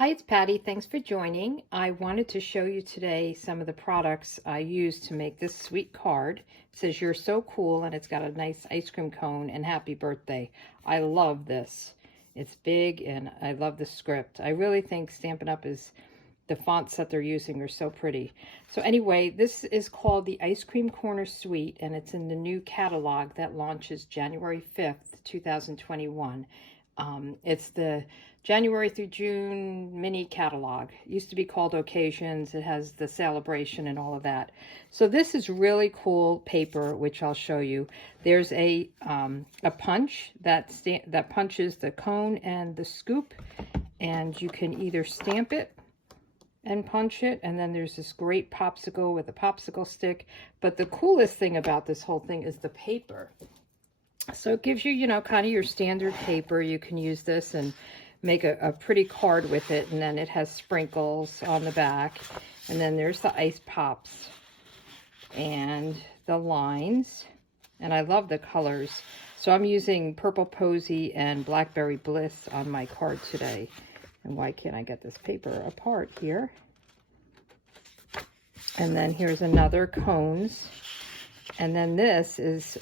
Hi, it's Patty. Thanks for joining. I wanted to show you today some of the products I used to make this sweet card. It says "You're so cool," and it's got a nice ice cream cone and happy birthday. I love this. It's big and I love the script. I really think Stampin' Up! Is the fonts that they're using are so pretty. So anyway, this is called the Ice Cream Corner Suite, and it's in the new catalog that launches January 5th, 2021. It's the January through June mini catalog. It used to be called Occasions. It has the celebration and all of that. So this is really cool paper, which I'll show you. There's a punch that punches the cone and the scoop, and you can either stamp it and punch it, and then there's this great popsicle with a popsicle stick. But the coolest thing about this whole thing is the paper. So it gives you, you know, kind of your standard paper. You can use this and make a pretty card with it, and then it has sprinkles on the back, and then there's the ice pops and the lines, and I love the colors. So I'm using Purple Posy and Blackberry Bliss on my card today. And why can't I get this paper apart here? And then here's another cones. And then this is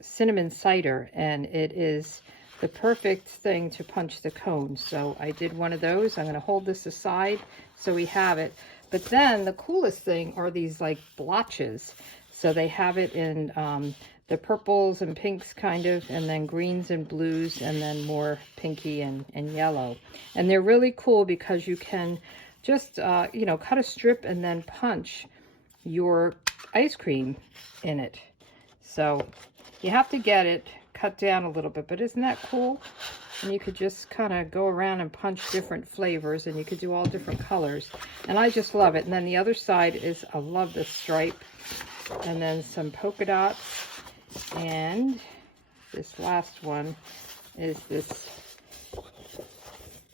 cinnamon cider, and it is the perfect thing to punch the cone. So I did one of those. I'm going to hold this aside so we have it. But then the coolest thing are these like blotches. So they have it in the purples and pinks kind of, and then greens and blues, and then more pinky and yellow. And they're really cool because you can just, you know, cut a strip and then punch your ice cream in it. So you have to get it cut down a little bit, but isn't that cool? And you could just kind of go around and punch different flavors, and you could do all different colors, and I just love it. And then the other side is, I love the stripe, and then some polka dots, and this last one is this,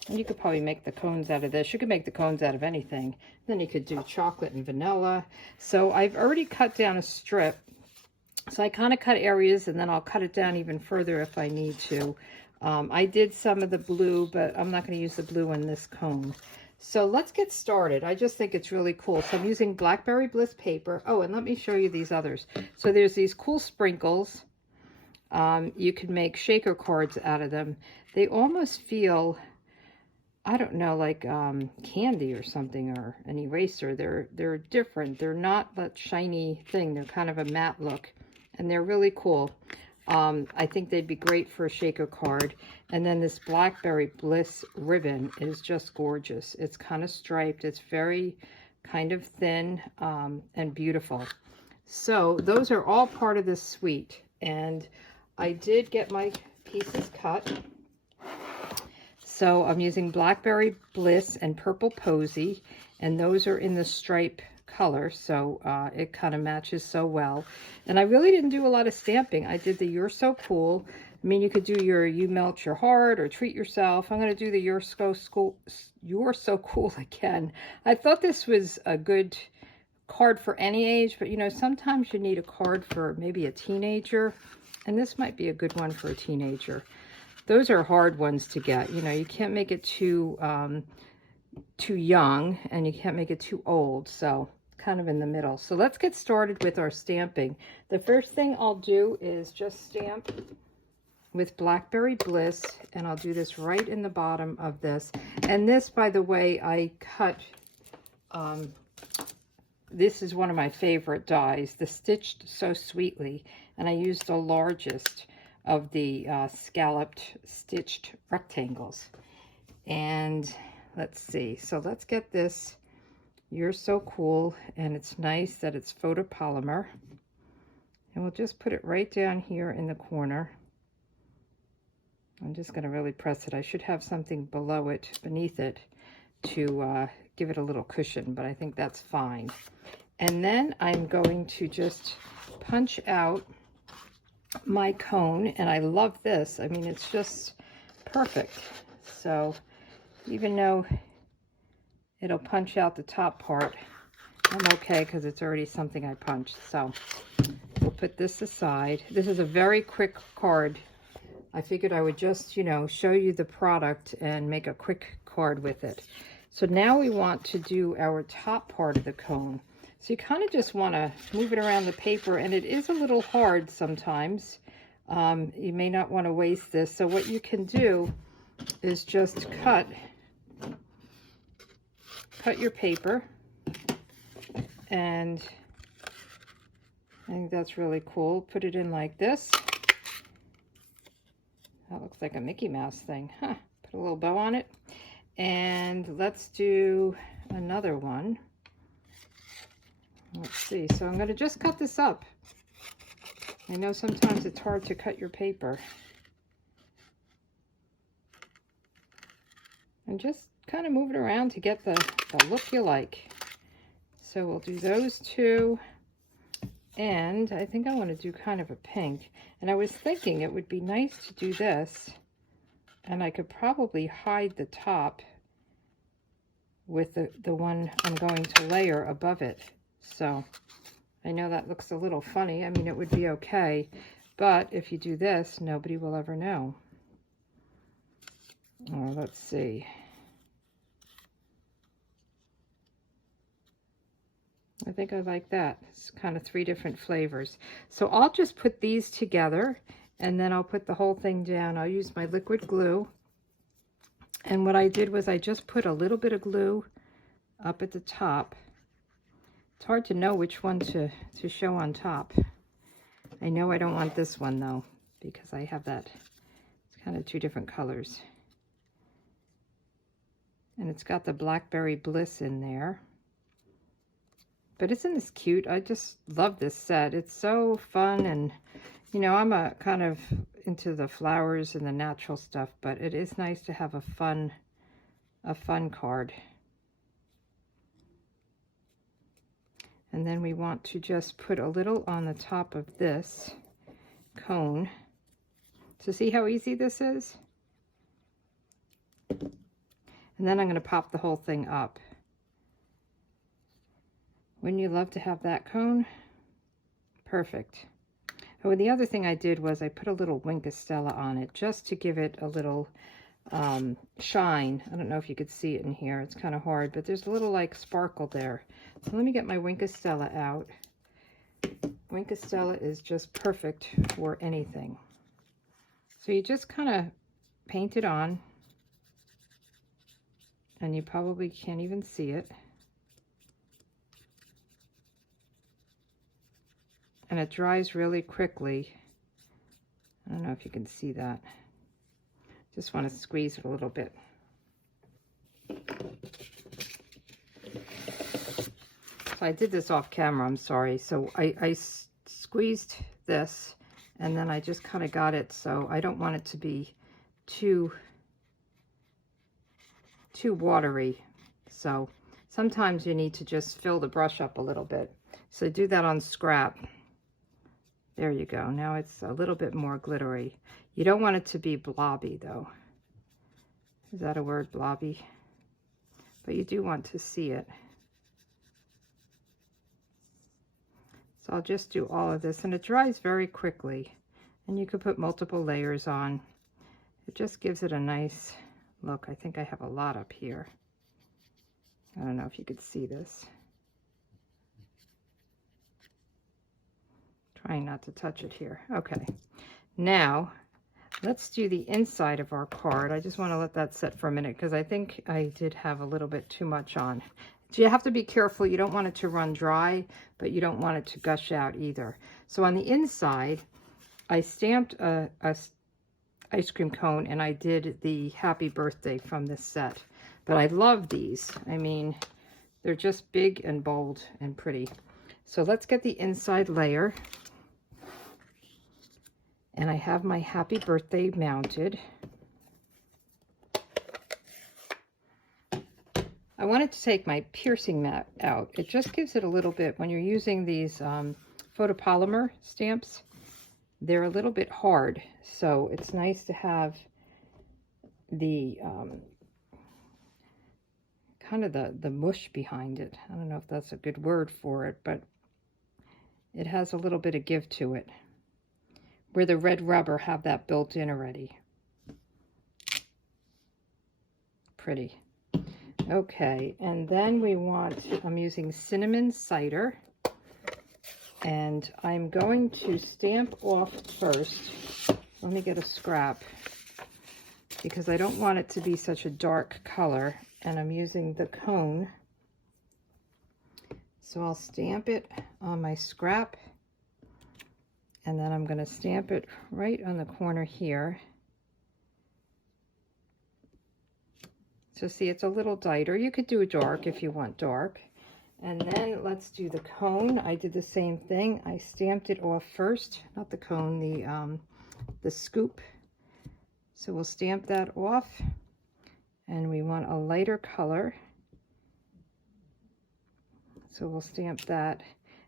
and you could probably make the cones out of this. You could make the cones out of anything. Then you could do chocolate and vanilla. So I've already cut down a strip. So I kind of cut areas, and then I'll cut it down even further if I need to. I did some of the blue, but I'm not going to use the blue in this cone. So let's get started. I just think it's really cool. So I'm using Blackberry Bliss paper. Oh, and let me show you these others. So there's these cool sprinkles. You can make shaker cards out of them. They almost feel, I don't know, like candy or something, or an eraser. They're different. They're not that shiny thing. They're kind of a matte look, and they're really cool. I think they'd be great for a shaker card. And then this Blackberry Bliss ribbon is just gorgeous. It's kind of striped. It's very kind of thin and beautiful. So those are all part of this suite. And I did get my pieces cut. So I'm using Blackberry Bliss and Purple Posy, and those are in the stripe color, so it kind of matches so well. And I really didn't do a lot of stamping. I did the "You're So Cool." I mean, you could do your "You Melt Your Heart" or "Treat Yourself." I'm going to do the You're So Cool again. I thought this was a good card for any age, but you know, sometimes you need a card for maybe a teenager, and this might be a good one for a teenager. Those are hard ones to get. You know, you can't make it too young, and you can't make it too old, so kind of in the middle. So let's get started with our stamping. The first thing I'll do is just stamp with Blackberry Bliss, and I'll do this right in the bottom of this. And this, by the way, I cut, this is one of my favorite dies, the Stitched So Sweetly, and I used the largest of the scalloped stitched rectangles. And let's see, so let's get this "You're So Cool," and it's nice that it's photopolymer, and we'll just put it right down here in the corner. I'm just going to really press it. I should have something below it, beneath it, to give it a little cushion, but I think that's fine. And then I'm going to just punch out my cone, and I love this. I mean, it's just perfect. So even though it'll punch out the top part, I'm okay because it's already something I punched. So we'll put this aside. This is a very quick card. I figured I would just, you know, show you the product and make a quick card with it. So now we want to do our top part of the cone. So you kind of just want to move it around the paper, and it is a little hard sometimes. You may not want to waste this. So what you can do is just cut your paper, and I think that's really cool. Put it in like this. That looks like a Mickey Mouse thing. Huh. Put a little bow on it. And let's do another one. Let's see. So I'm going to just cut this up. I know sometimes it's hard to cut your paper. And just kind of move it around to get the look you like. So we'll do those two. And I think I want to do kind of a pink. And I was thinking it would be nice to do this. And I could probably hide the top with the one I'm going to layer above it. So I know that looks a little funny. I mean, it would be okay. But if you do this, nobody will ever know. Oh, let's see. I think I like that. It's kind of 3 different flavors. So I'll just put these together, and then I'll put the whole thing down. I'll use my liquid glue. And what I did was I just put a little bit of glue up at the top. It's hard to know which one to show on top. I know I don't want this one though, because I have that. It's kind of 2 different colors. And it's got the Blackberry Bliss in there. But isn't this cute? I just love this set. It's so fun, and you know, I'm a kind of into the flowers and the natural stuff, but it is nice to have a fun card. And then we want to just put a little on the top of this cone. So see how easy this is? And then I'm going to pop the whole thing up. Wouldn't you love to have that cone? Perfect. Oh, and the other thing I did was I put a little Wink of Stella on it just to give it a little shine. I don't know if you could see it in here. It's kind of hard, but there's a little like sparkle there. So let me get my Wink of Stella out. Wink of Stella is just perfect for anything. So you just kind of paint it on, and you probably can't even see it. And it dries really quickly. I don't know if you can see that. Just want to squeeze it a little bit. So I did this off camera, I'm sorry. So I squeezed this, and then I just kind of got it, so I don't want it to be too watery. So sometimes you need to just fill the brush up a little bit. So do that on scrap. There you go. Now it's a little bit more glittery. You don't want it to be blobby though. Is that a word, blobby? But you do want to see it. So I'll just do all of this, and it dries very quickly. And you could put multiple layers on. It just gives it a nice look. I think I have a lot up here. I don't know if you could see this. Trying not to touch it here. Okay, now let's do the inside of our card. I just want to let that set for a minute because I think I did have a little bit too much on. So you have to be careful. You don't want it to run dry, but you don't want it to gush out either. So on the inside, I stamped a ice cream cone, and I did the happy birthday from this set. But I love these. I mean, they're just big and bold and pretty. So let's get the inside layer. And I have my happy birthday mounted. I wanted to take my piercing mat out. It just gives it a little bit, when you're using these photopolymer stamps, they're a little bit hard. So it's nice to have the kind of the mush behind it. I don't know if that's a good word for it, but it has a little bit of give to it, where the red rubber have that built in already. Pretty. Okay, and then we want to, I'm using cinnamon cider, and I'm going to stamp off first. Let me get a scrap because I don't want it to be such a dark color, and I'm using the cone. So I'll stamp it on my scrap, and then I'm going to stamp it right on the corner here. So see, it's a little lighter. You could do dark if you want dark. And then let's do the cone. I did the same thing. I stamped it off first, not the cone, the scoop. So we'll stamp that off, and we want a lighter color. So we'll stamp that.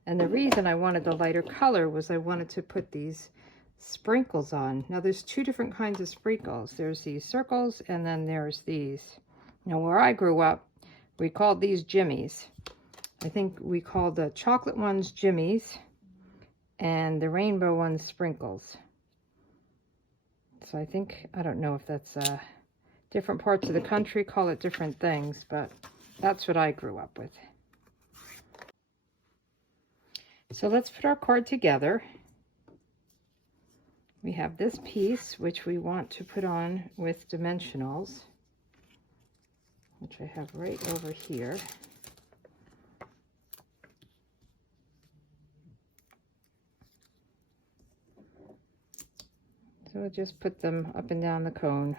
And the reason I wanted the lighter color was I wanted to put these sprinkles on. Now there's two different kinds of sprinkles. There's these circles, and then there's these. Now where I grew up, we called these jimmies. I think we called the chocolate ones jimmies and the rainbow ones sprinkles. So I think, I don't know if that's different parts of the country call it different things, but that's what I grew up with. So let's put our card together. We have this piece, which we want to put on with dimensionals, which I have right over here. So we'll just put them up and down the cone.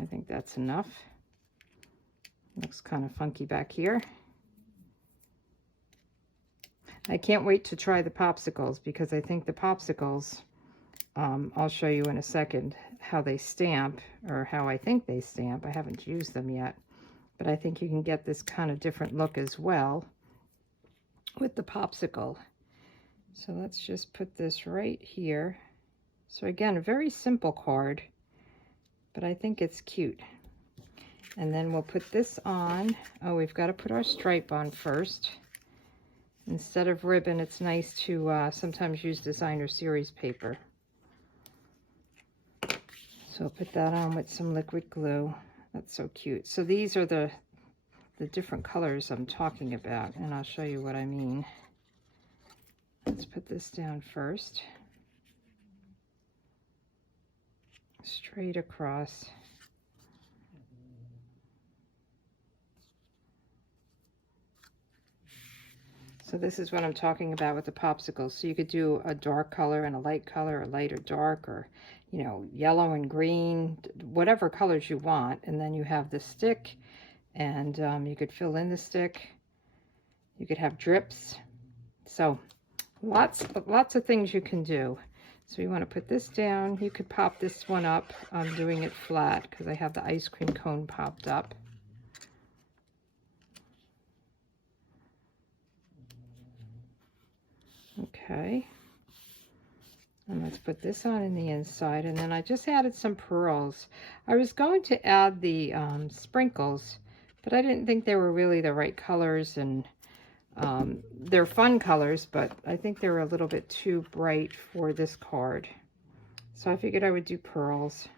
I think that's enough. Looks kind of funky back here. I can't wait to try the popsicles because I think the popsicles, I'll show you in a second how they stamp, or how I think they stamp. I haven't used them yet, but I think you can get this kind of different look as well with the popsicle. So let's just put this right here. So again, a very simple card, but I think it's cute. And then we'll put this on. Oh, we've got to put our stripe on first. Instead of ribbon, it's nice to sometimes use designer series paper. So I'll put that on with some liquid glue. That's so cute. So these are the different colors I'm talking about, and I'll show you what I mean. Let's put this down first. Straight across. So this is what I'm talking about with the popsicles. So you could do a dark color and a light color, or light or dark, or, you know, yellow and green, whatever colors you want. And then you have the stick, and you could fill in the stick. You could have drips. So lots of things you can do. So you want to put this down. You could pop this one up. I'm doing it flat because I have the ice cream cone popped up. Okay, and let's put this on in the inside, and then I just added some pearls. I was going to add the sprinkles, but I didn't think they were really the right colors, and they're fun colors, but I think they were a little bit too bright for this card. So I figured I would do pearls.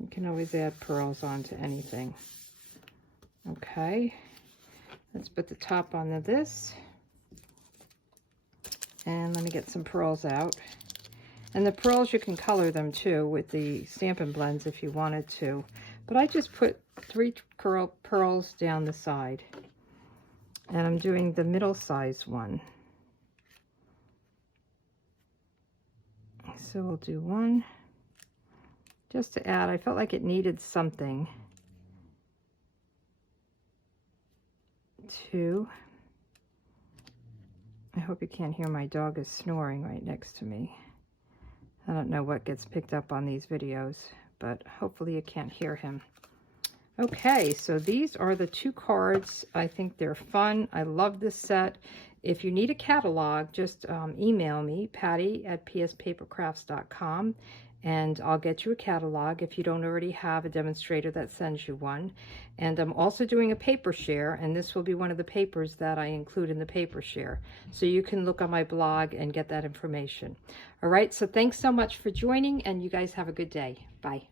You can always add pearls onto anything. Okay, let's put the top on this. And let me get some pearls out. And the pearls, you can color them too with the Stampin' Blends if you wanted to. But I just put 3 pearls down the side. And I'm doing the middle size one. So we'll do 1. Just to add, I felt like it needed something. 2. I hope you can't hear, my dog is snoring right next to me. I don't know what gets picked up on these videos, but hopefully you can't hear him. Okay, so these are the 2 cards. I think they're fun. I love this set. If you need a catalog, just email me, Patty@pspapercrafts.com, and I'll get you a catalog if you don't already have a demonstrator that sends you one. And I'm also doing a paper share, and this will be one of the papers that I include in the paper share. So you can look on my blog and get that information. All right, so thanks so much for joining, and you guys have a good day. Bye.